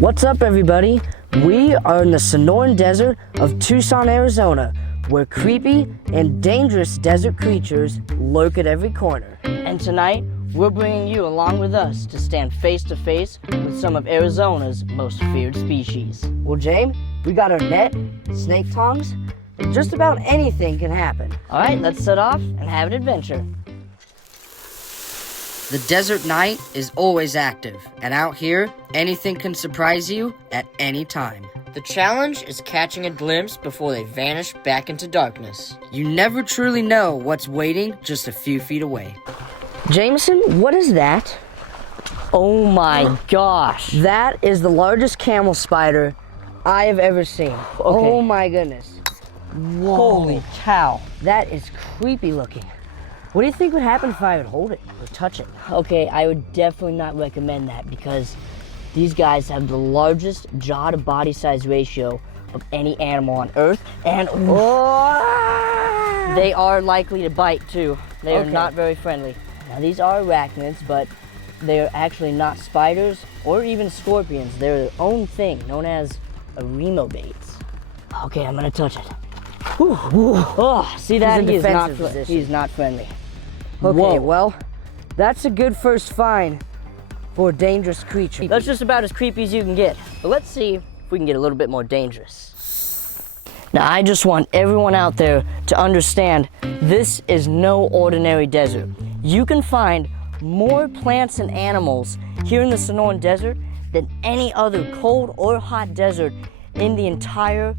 What's up, everybody? We are in the Sonoran Desert of Tucson, Arizona, where creepy and dangerous desert creatures lurk at every corner. And tonight, we're bringing you along with us to stand face to face with some of Arizona's most feared species. Well, James, we got our net, snake tongs, and just about anything can happen. All right, let's set off and have an adventure. The desert night is always active, and out here, anything can surprise you at any time. The challenge is catching a glimpse before they vanish back into darkness. You never truly know what's waiting just a few feet away. Jameson, what is that? Oh my gosh. That is the largest camel spider I have ever seen. Okay. Oh my goodness. Whoa. Holy cow. That is creepy looking. What do you think would happen if I would hold it or touch it? Okay, I would definitely not recommend that because these guys have the largest jaw to body size ratio of any animal on Earth, and they are likely to bite too. They are not very friendly. Now these are arachnids, but they are actually not spiders or even scorpions. They're their own thing, known as aremobates. Okay, I'm gonna touch it. Whew. Oh, see that? He's not friendly. Okay, whoa. Well, that's a good first find for a dangerous creature. That's just about as creepy as you can get. But let's see if we can get a little bit more dangerous. Now, I just want everyone out there to understand this is no ordinary desert. You can find more plants and animals here in the Sonoran Desert than any other cold or hot desert in the entire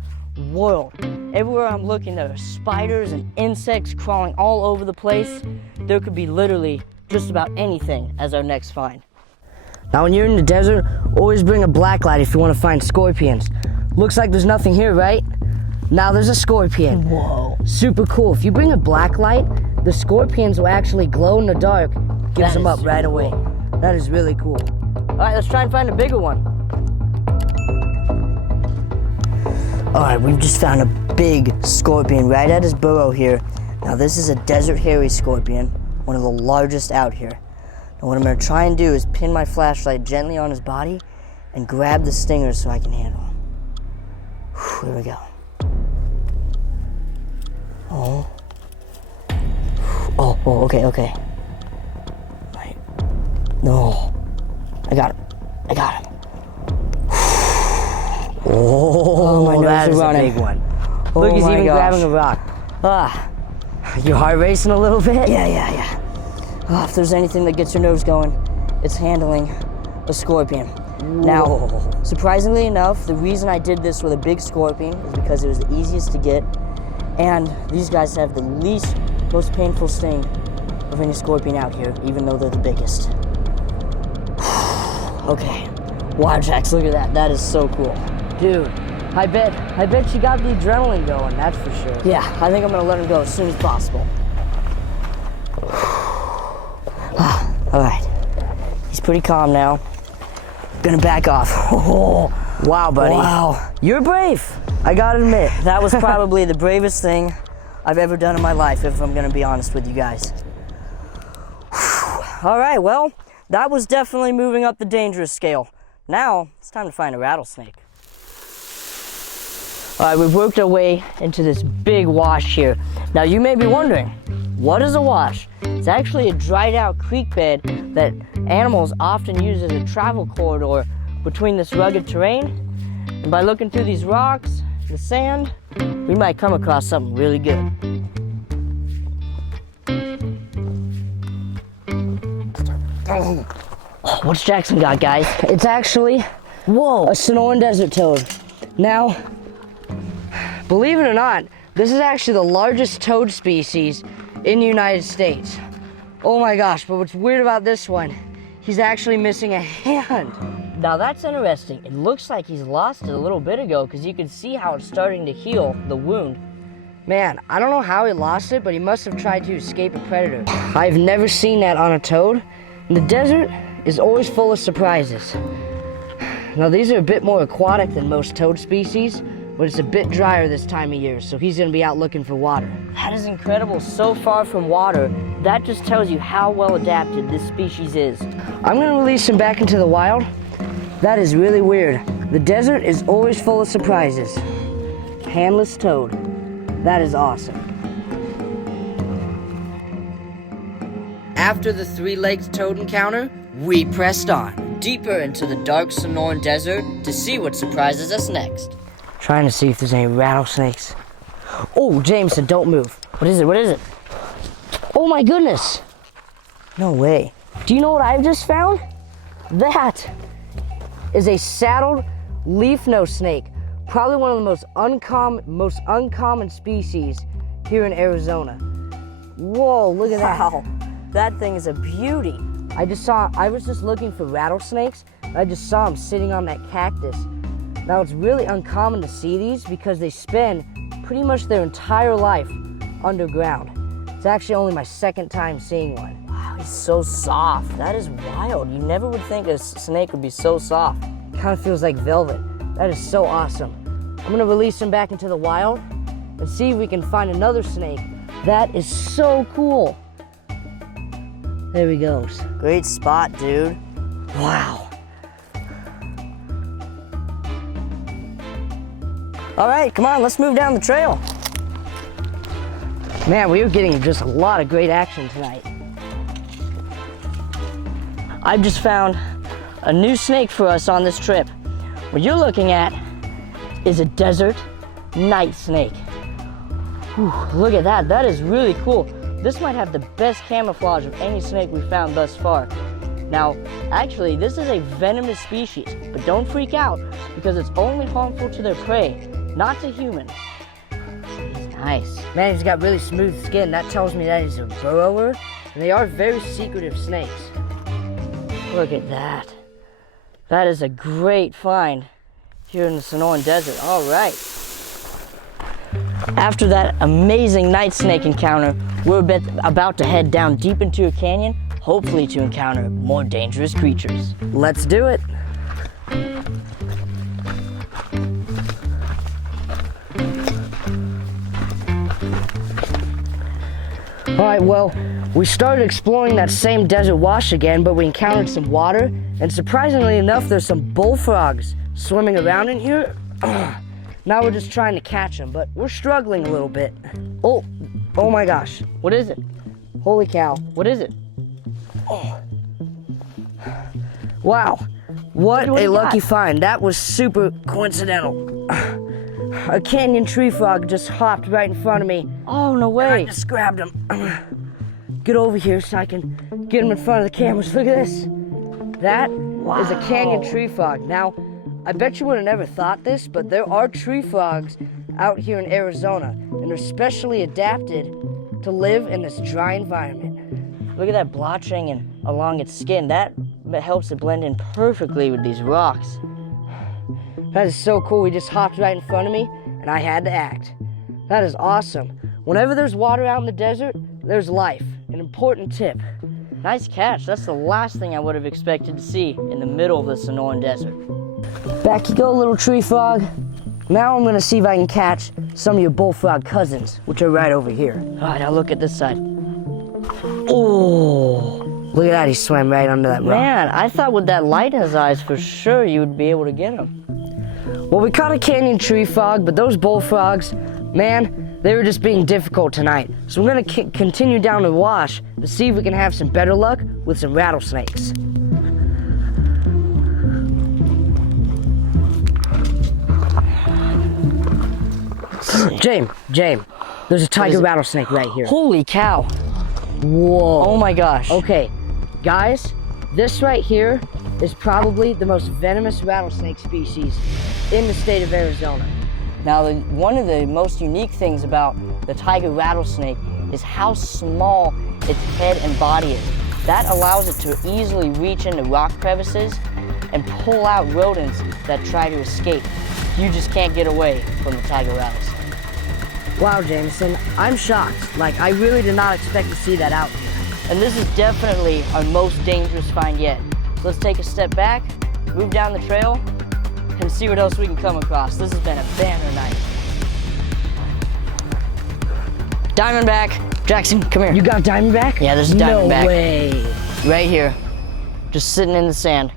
world. Everywhere I'm looking, there are spiders and insects crawling all over the place. There could be literally just about anything as our next find. Now, when you're in the desert, always bring a black light if you want to find scorpions. Looks like there's nothing here, right? Now there's a scorpion. Whoa. Super cool. If you bring a black light, the scorpions will actually glow in the dark. Gives them up right away. That is really cool. All right, let's try and find a bigger one. All right, we've just found a big scorpion right at his burrow here. Now this is a desert hairy scorpion, one of the largest out here. Now what I'm gonna try and do is pin my flashlight gently on his body and grab the stingers so I can handle him. Here we go. Oh, okay. Right. No, I got him. Oh, my nose is running. A big one. Look, he's even grabbing a rock. Your heart racing a little bit? Yeah. Oh, if there's anything that gets your nose going, it's handling a scorpion. Whoa. Now, surprisingly enough, the reason I did this with a big scorpion is because it was the easiest to get, and these guys have the most painful sting of any scorpion out here, even though they're the biggest. Okay, wow, Jax, look at that. That is so cool. Dude, I bet you got the adrenaline going, that's for sure. Yeah, I think I'm gonna let him go as soon as possible. All right, he's pretty calm now. Gonna back off. Oh, wow, buddy. Wow, you're brave. I gotta admit, that was probably the bravest thing I've ever done in my life, if I'm gonna be honest with you guys. All right, well, that was definitely moving up the dangerous scale. Now, it's time to find a rattlesnake. All right, we've worked our way into this big wash here. Now, you may be wondering, what is a wash? It's actually a dried out creek bed that animals often use as a travel corridor between this rugged terrain. And by looking through these rocks, the sand, we might come across something really good. Oh, what's Jackson got, guys? It's actually, a Sonoran desert toad. Now, believe it or not, this is actually the largest toad species in the United States. Oh my gosh, but what's weird about this one, he's actually missing a hand. Now that's interesting. It looks like he's lost it a little bit ago because you can see how it's starting to heal the wound. Man, I don't know how he lost it, but he must have tried to escape a predator. I've never seen that on a toad. The desert is always full of surprises. Now these are a bit more aquatic than most toad species, but it's a bit drier this time of year, so he's gonna be out looking for water. That is incredible, so far from water. That just tells you how well adapted this species is. I'm gonna release him back into the wild, That is really weird. The desert is always full of surprises. Handless toad. That is awesome. After the three-legged toad encounter, we pressed on, deeper into the dark Sonoran desert to see what surprises us next. Trying to see if there's any rattlesnakes. Oh, Jameson, don't move. What is it? What is it? Oh my goodness! No way. Do you know what I've just found? That is a saddled leaf-nosed snake. Probably one of the most uncommon species here in Arizona. Whoa, look at that. Wow. That thing is a beauty. I was just looking for rattlesnakes. I just saw them sitting on that cactus. Now it's really uncommon to see these because they spend pretty much their entire life underground. It's actually only my second time seeing one. Wow, he's so soft. That is wild. You never would think a snake would be so soft. Kind of feels like velvet. That is so awesome. I'm gonna release him back into the wild and see if we can find another snake. That is so cool. There he goes. Great spot, dude. Wow. All right, come on, let's move down the trail. Man, we are getting just a lot of great action tonight. I've just found a new snake for us on this trip. What you're looking at is a desert night snake. Whew, look at that, that is really cool. This might have the best camouflage of any snake we've found thus far. Now, actually, this is a venomous species, but don't freak out because it's only harmful to their prey, not to humans. He's nice. Man, he's got really smooth skin. That tells me that he's a burrower, and they are very secretive snakes. Look at that. That is a great find here in the Sonoran Desert. All right. After that amazing night snake encounter, we're about to head down deep into a canyon, hopefully to encounter more dangerous creatures. Let's do it. All right, well, we started exploring that same desert wash again, but we encountered some water, and surprisingly enough, there's some bullfrogs swimming around in here. Now we're just trying to catch them, but we're struggling a little bit. Oh my gosh. What is it? Holy cow. What is it? Oh. Wow. What a lucky find. That was super coincidental. A canyon tree frog just hopped right in front of me. Oh, no way. I just grabbed him. Get over here so I can get him in front of the cameras. Look at this. That is a canyon tree frog. Now, I bet you would have never thought this, but there are tree frogs out here in Arizona, and they're specially adapted to live in this dry environment. Look at that blotching along its skin. That helps it blend in perfectly with these rocks. That is so cool. He just hopped right in front of me, and I had to act. That is awesome. Whenever there's water out in the desert, there's life. An important tip. Nice catch. That's the last thing I would have expected to see in the middle of the Sonoran Desert. Back you go, little tree frog. Now I'm gonna see if I can catch some of your bullfrog cousins, which are right over here. All right, now look at this side. Oh, look at that, he swam right under that rock. Man, I thought with that light in his eyes, for sure you would be able to get him. Well, we caught a canyon tree frog, but those bullfrogs, man, they were just being difficult tonight. So we're gonna continue down the wash to see if we can have some better luck with some rattlesnakes. James, there's a tiger rattlesnake right here. Holy cow. Whoa. Oh my gosh. Okay, guys, this right here is probably the most venomous rattlesnake species in the state of Arizona. Now, one of the most unique things about the tiger rattlesnake is how small its head and body is. That allows it to easily reach into rock crevices and pull out rodents that try to escape. You just can't get away from the tiger rattlesnake. Wow, Jameson, I'm shocked. Like, I really did not expect to see that out here. And this is definitely our most dangerous find yet. So let's take a step back, move down the trail, and see what else we can come across. This has been a banner night. Diamondback. Jackson, come here. You got a diamondback? Yeah, there's a diamondback. No way. Right here. Just sitting in the sand.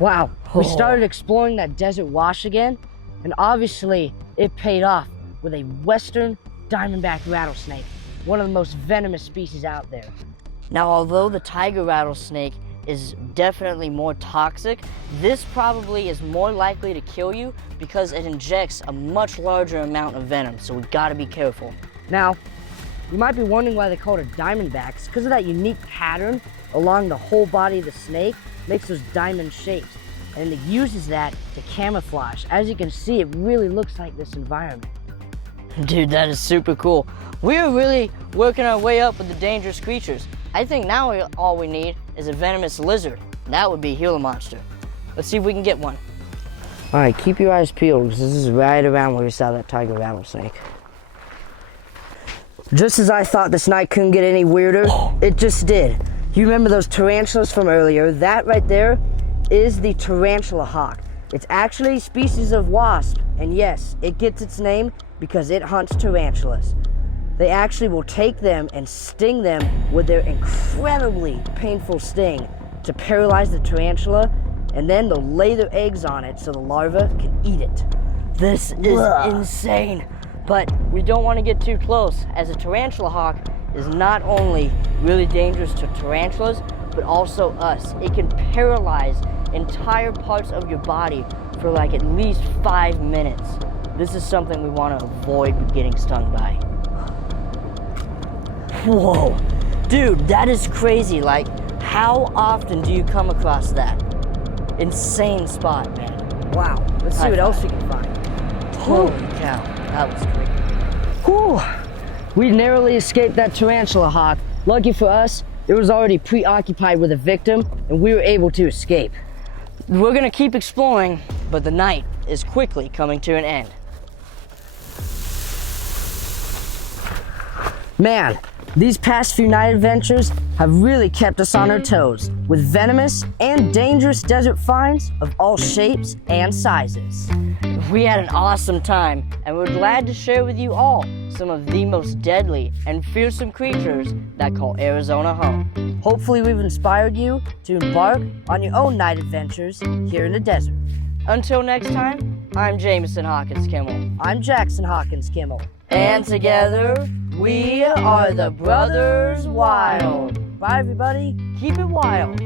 Wow. We started exploring that desert wash again, and obviously it paid off with a western diamondback rattlesnake, one of the most venomous species out there. Now, although the tiger rattlesnake is definitely more toxic, this probably is more likely to kill you because it injects a much larger amount of venom, so we gotta be careful. Now, you might be wondering why they call it a diamondback. It's because of that unique pattern along the whole body of the snake, makes those diamond shapes, and it uses that to camouflage. As you can see, it really looks like this environment. Dude, that is super cool. We are really working our way up with the dangerous creatures. I think now all we need is a venomous lizard. That would be a Gila monster. Let's see if we can get one. All right, keep your eyes peeled because this is right around where we saw that tiger rattlesnake. Just as I thought this night couldn't get any weirder, it just did. You remember those tarantulas from earlier? That right there is the tarantula hawk. It's actually a species of wasp, and yes, it gets its name because it hunts tarantulas. They actually will take them and sting them with their incredibly painful sting to paralyze the tarantula, and then they'll lay their eggs on it so the larva can eat it. This is insane, but we don't want to get too close, as a tarantula hawk is not only really dangerous to tarantulas, but also us. It can paralyze entire parts of your body for like at least 5 minutes. This is something we want to avoid getting stung by. Whoa, dude, that is crazy. Like, how often do you come across that? Insane spot, man. Wow, let's see what else we can find. Holy cow, that was crazy. Whew, we narrowly escaped that tarantula hawk. Lucky for us, it was already preoccupied with a victim, and we were able to escape. We're gonna keep exploring, but the night is quickly coming to an end. Man, these past few night adventures have really kept us on our toes with venomous and dangerous desert finds of all shapes and sizes. We had an awesome time, and we're glad to share with you all some of the most deadly and fearsome creatures that call Arizona home. Hopefully we've inspired you to embark on your own night adventures here in the desert. Until next time, I'm Jameson Hawkins Kimmel. I'm Jackson Hawkins Kimmel. And together, we are the Brothers Wild. Bye, everybody. Keep it wild.